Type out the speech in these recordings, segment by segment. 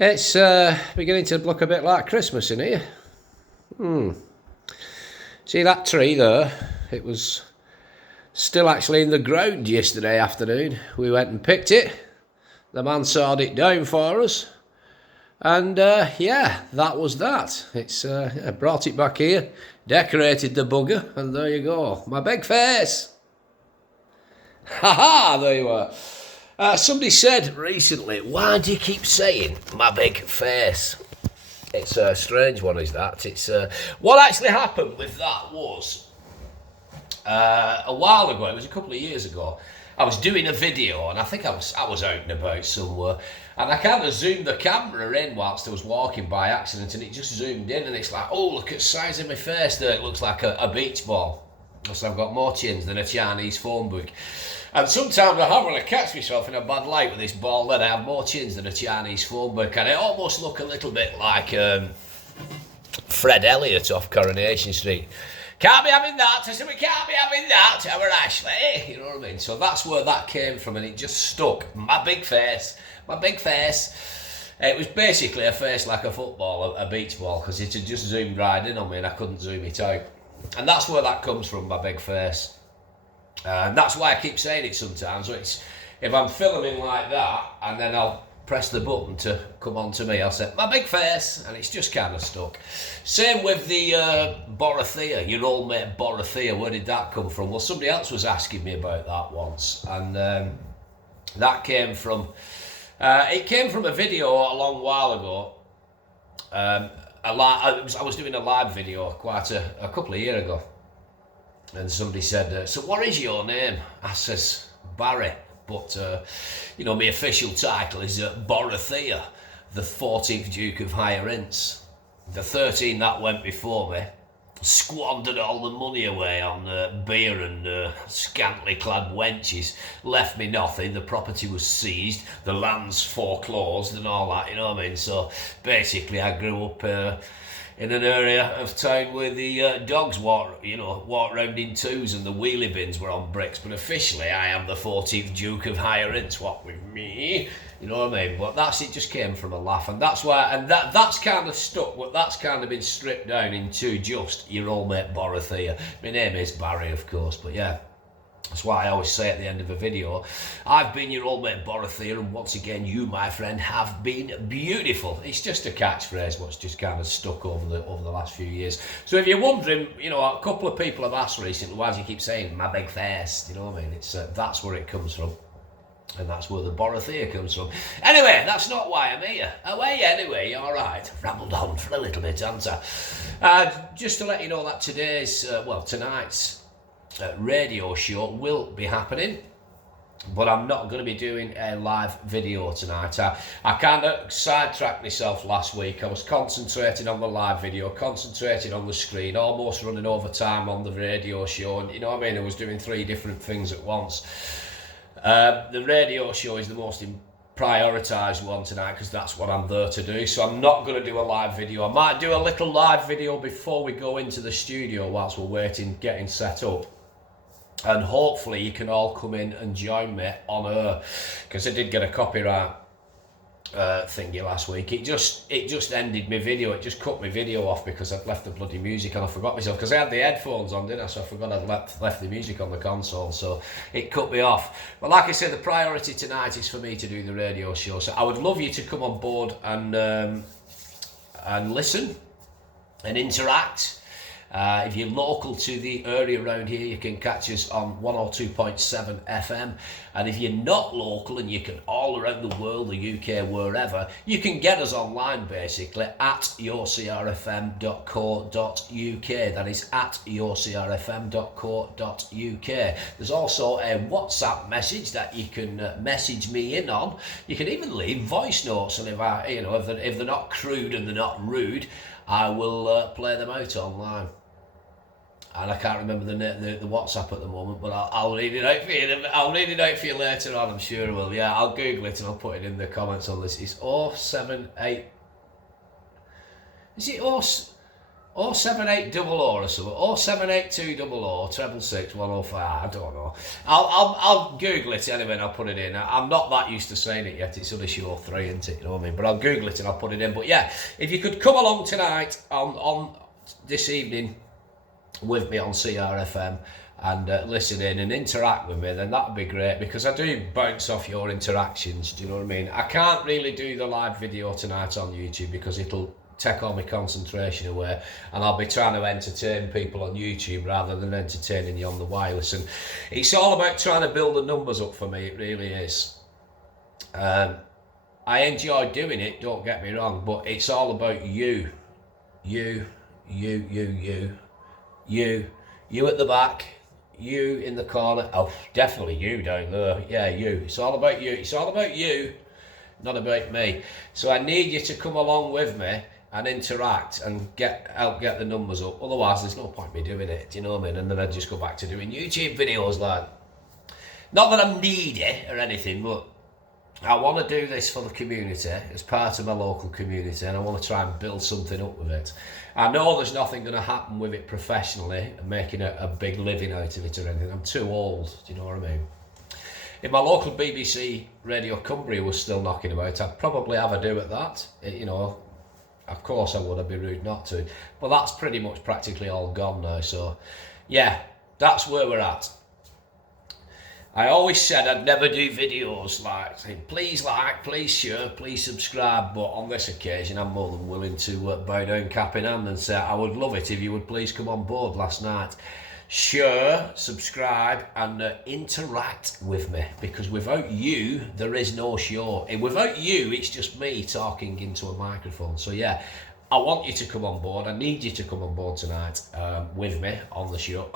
It's beginning to look a bit like Christmas in here. See that tree there? It was still actually in the ground yesterday afternoon. We went and picked it. The man sawed it down for us. And yeah, that was that. I brought it back here, decorated the bugger, and there you go. My big face. Ha ha, there you are. Somebody said recently, why do you keep saying my big face? It's a strange one, is that? What actually happened with that was, a while ago, it was a couple of years ago, I was doing a video, and I think I was out and about somewhere, and I kind of zoomed the camera in whilst I was walking by accident, and it just zoomed in, and it's like, oh, look at the size of my face there, it looks like a beach ball. So I've got more chins than a Chinese phone book. And sometimes I have when I catch myself in a bad light with this ball, then I have more chins than a Chinese phone book, and it almost look a little bit like Fred Elliott off Coronation Street. Can't be having that. I said, we can't be having that. Our Ashley. You know what I mean? So that's where that came from, and it just stuck. My big face. My big face. It was basically a face like a football, a beach ball, because it had just zoomed right in on me and I couldn't zoom it out. And that's where that comes from, my big face. And that's why I keep saying it sometimes. So if I'm filming like that, and then I'll press the button to come on to me, I'll say, my big face, and it's just kind of stuck. Same with the Borothea, your old mate Borothea, where did that come from? Well, somebody else was asking me about that once, and that came from, it came from a video a long while ago. I was doing a live video quite a couple of years ago, and somebody said, so what is your name? I says, Barry. But, my official title is Borothea, the 14th Duke of Higher Ince. The 13 that went before me squandered all the money away on beer and scantily clad wenches, left me nothing, the property was seized, the land's foreclosed and all that, you know what I mean? So basically I grew up in an area of town where the dogs walk around in twos and the wheelie bins were on bricks. But officially, I am the 14th Duke of Higher Ince. What with me? You know what I mean? But it just came from a laugh, and that's why, and that's kind of stuck. But that's kind of been stripped down into just your old mate Borothea. My name is Barry, of course, but yeah. That's why I always say at the end of a video, I've been your old mate Borothea, and once again, you, my friend, have been beautiful. It's just a catchphrase what's just kind of stuck over the last few years. So if you're wondering, a couple of people have asked recently, why do you keep saying my big face? You know what I mean? It's that's where it comes from. And that's where the Borothea comes from. Anyway, that's not why I'm here. Away anyway, all right. Rambled on for a little bit, haven't I? Just to let you know that tonight's radio show will be happening, but I'm not going to be doing a live video tonight. I kind of sidetracked myself last week. I was concentrating on the live video, concentrating on the screen, almost running over time on the radio show, and you know what I mean, I was doing 3 different things at once. The radio show is the most prioritised one tonight because that's what I'm there to do, so I'm not going to do a live video. I might do a little live video before we go into the studio whilst we're waiting, getting set up. And hopefully you can all come in and join me on air, because I did get a copyright thingy last week. It just ended my video. It just cut my video off because I'd left the bloody music on. I forgot myself because I had the headphones on, didn't I? So I forgot I'd left the music on the console, so it cut me off. But like I said, the priority tonight is for me to do the radio show. So I would love you to come on board and listen and interact. If you're local to the area around here, you can catch us on 102.7 FM. And if you're not local and you can all around the world, the UK, wherever, you can get us online basically at yourcrfm.co.uk. That is at yourcrfm.co.uk. There's also a WhatsApp message that you can message me in on. You can even leave voice notes, and if they're not crude and they're not rude, I will play them out online. And I can't remember the WhatsApp at the moment, but I'll read it out for you. I'll read it out for you later on, I'm sure I will. Yeah, I'll Google it and I'll put it in the comments on this. It's 078... Is it 07800 or something, 07820 666 105. I don't know. I'll Google it anyway and I'll put it in. I'm not that used to saying it yet. It's only show 3, isn't it? You know what I mean? But I'll Google it and I'll put it in. But yeah, if you could come along tonight on this evening with me on CRFM and listen in and interact with me, then that'd be great, because I do bounce off your interactions. Do you know what I mean? I can't really do the live video tonight on YouTube because it'll take all my concentration away, and I'll be trying to entertain people on YouTube rather than entertaining you on the wireless. And it's all about trying to build the numbers up for me. It really is. I enjoy doing it, don't get me wrong, but it's all about you at the back, you in the corner. Oh, definitely you down there. Yeah, you. It's all about you. It's all about you, not about me. So I need you to come along with me and interact and help get the numbers up. Otherwise, there's no point me doing it. Do you know what I mean? And then I just go back to doing YouTube videos. Like, not that I'm needy or anything, but I want to do this for the community as part of my local community, and I want to try and build something up with it. I know there's nothing going to happen with it professionally and making a big living out of it or anything. I'm too old. Do you know what I mean? If my local BBC Radio Cumbria was still knocking about, I'd probably have a do at that. You know, of course I would. I'd be rude not to. But that's pretty much practically all gone now. So, yeah, that's where we're at. I always said I'd never do videos like, please like, please share, please subscribe. But on this occasion, I'm more than willing to bow down cap in hand and say I would love it if you would please come on board last night. Share, subscribe, and interact with me, because without you, there is no show. And without you, it's just me talking into a microphone. So yeah, I want you to come on board. I need you to come on board tonight with me on the show.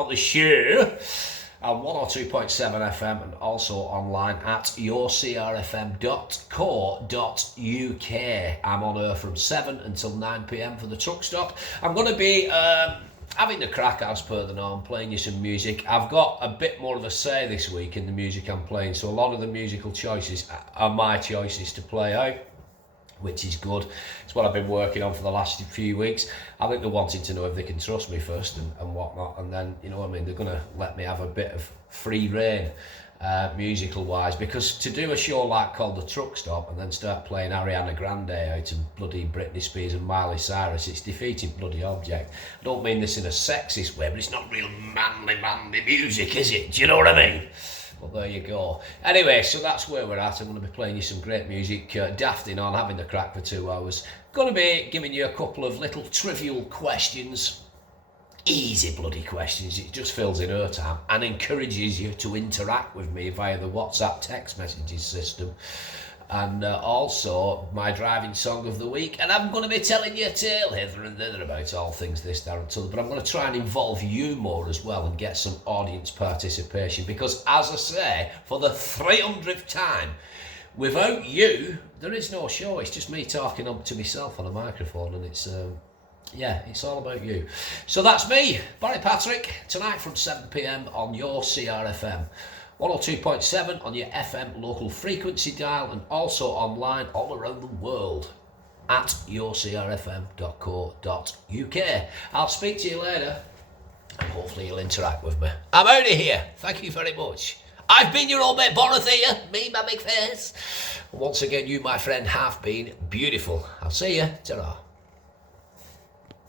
On 102.7 FM and also online at yourcrfm.co.uk. I'm on air from 7 until 9 PM for the truck stop. I'm going to be having the crack as per the norm, playing you some music. I've got a bit more of a say this week in the music I'm playing, so a lot of the musical choices are my choices to play out, which is good. It's what I've been working on for the last few weeks. I think they're wanting to know if they can trust me first and whatnot, and then, you know what I mean, they're going to let me have a bit of free reign musical wise, because to do a show like called The Truck Stop and then start playing Ariana Grande out and bloody Britney Spears and Miley Cyrus, it's defeating bloody object. I don't mean this in a sexist way, but it's not real manly music, is it? Do you know what I mean? Well, there you go. Anyway, so that's where we're at. I'm going to be playing you some great music, dafting on, having the crack for 2 hours. Going to be giving you a couple of little trivial questions. Easy bloody questions. It just fills in airtime and encourages you to interact with me via the WhatsApp text messages system. And also my driving song of the week. And I'm going to be telling you a tale hither and thither about all things this, that and t'other. But I'm going to try and involve you more as well and get some audience participation. Because as I say, for the 300th time, without you, there is no show. It's just me talking up to myself on a microphone, and it's... yeah, it's all about you. So that's me, Barry Patrick, tonight from 7 PM on your CRFM. 102.7 on your FM local frequency dial, and also online all around the world at yourcrfm.co.uk. I'll speak to you later, and hopefully you'll interact with me. I'm out of here. Thank you very much. I've been your old mate Borathea, me, my big face. Once again, you, my friend, have been beautiful. I'll see you. Ta-ra.